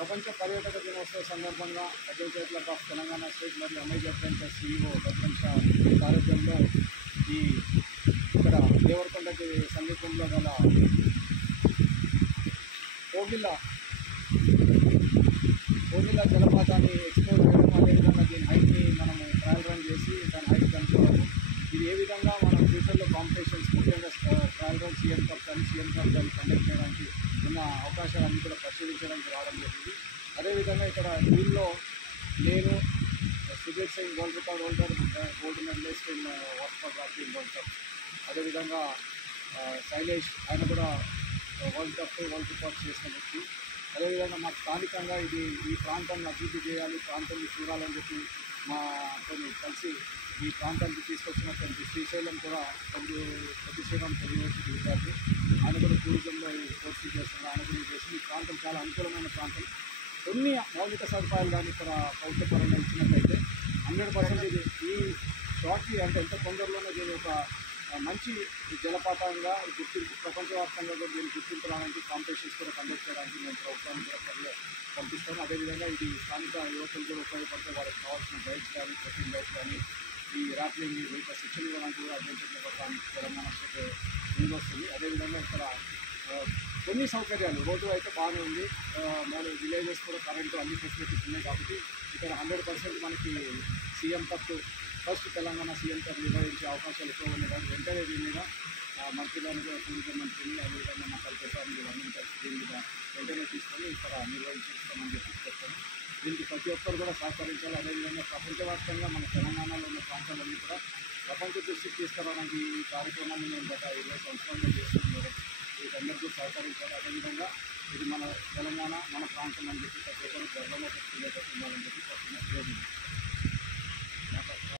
ప్రపంచ పర్యాటక దినోత్సవ సందర్భంగా అడ్వెంచర్స్ ఆఫ్ తెలంగాణ స్టేట్ మరియు అమేజ్ అడ్వెంచర్స్ CEO భద్రం షా సారథ్యంలో ఈ ఇక్కడ దేవరకొండకి సమీపంలో గల కోగిల్ల జలపాతాన్ని ఎక్స్ప్లోర్ చేయడం, అదేవిధంగా దీని హైట్ని మనము ట్రయల్ రన్ చేసి దాని హైట్ కనుక్కోవడం, ఇది ఏ విధంగా మనం ఫ్యూచర్లో కాంపిటీషన్స్ ముఖ్యంగా ట్రయల్ రన్ CM కప్ కానీ కండక్ట్ చేయడానికి ఉన్న అవకాశాలన్నీ కూడా పరిశీలించడానికి రావడం జరిగింది. అదేవిధంగా ఇక్కడ దీనిలో నేను Sujit Singh world record holder, gold medallist in water rafting world cup, అదేవిధంగా శైలేష్ ఆయన కూడా వరల్డ్ కప్ వరల్డ్ రికార్డ్ చేసిన వ్యక్తి. అదేవిధంగా మాకు స్థానికంగా ఈ ప్రాంతాన్ని అభివృద్ధి చేయాలి, ప్రాంతాన్ని చూడాలని చెప్పి మాతో కలిసి ఈ ప్రాంతానికి తీసుకొచ్చినటువంటి శ్రీశైలం కూడా శ్రీరామ్ యూనివర్సిటీ విద్యార్థి, ఆయన కూడా టూరిజంలో కోర్సు చేస్తున్నారు. ఆయన కూడా చేసి ఈ ప్రాంతం చాలా అనుకూలమైన ప్రాంతం. కొన్ని మౌలిక సదుపాయాలు కానీ ఇక్కడ ప్రభుత్వపరంగా ఇచ్చినట్లయితే 100% ఈ షార్ట్కి అంటే ఎంత తొందరలోనే దీని ఒక మంచి జలపాతంగా గుర్తింపు ప్రపంచవ్యాప్తంగా కూడా దీన్ని గుర్తించడానికి కాంపిటీషన్స్ కూడా కండక్ట్ చేయడానికి నేను ప్రభుత్వానికి కూడా పంపిస్తాను. అదేవిధంగా ఇది స్థానిక యువకులు కూడా ఉపయోగపడితే వాళ్ళకి కావాల్సిన గైడ్స్ కానీ, ట్రెక్కింగ్ గైడ్స్ కానీ, ఈ ర్యాప్లింగ్ ఇంకా శిక్షణ ఇవ్వడానికి కూడా అడ్వెంచర్ ఇవ్వడానికి తెలంగాణ స్టేట్ ముందు వస్తుంది. అదేవిధంగా ఇక్కడ కొన్ని సౌకర్యాలు రోడ్డు అయితే బాగానే ఉంది, మన విలేజెస్ కూడా కరెంటు అన్ని ఫెసిలిటీస్ ఉన్నాయి కాబట్టి ఇక్కడ 100% మనకి CM cup first Telangana CM cup నిర్వహించే అవకాశాలు ఎక్కువ ఉన్నాయి. కానీ వెంటనే దీని మీద మంత్రి గారిని కూడా టూరిజం మంత్రిని, అదేవిధంగా మా కల్పేశాన్ని వీళ్ళందరినీ కలిసి దీని మీద వెంటనే తీసుకొని ఇక్కడ నిర్వహించేస్తామని చెప్పి చెప్తాను. దీనికి ప్రతి ఒక్కరు కూడా సహకరించాలి. అదేవిధంగా ప్రపంచవ్యాప్తంగా మన తెలంగాణలో ఉన్న ప్రాంతాలన్నీ కూడా ప్రపంచ దృష్టికి తీసుకురావడానికి ఈ కార్యక్రమాన్ని నేను గత 20 సంవత్సరాలుగా చేస్తున్నాను. వీటందరికీ సహకరించాలి. అదేవిధంగా ఇది మన తెలంగాణ మన ప్రాంతం అని చెప్పి ప్రతి ఒక్కరు గర్వంగా చెప్పుకునేటట్టు ఉండాలని చెప్పి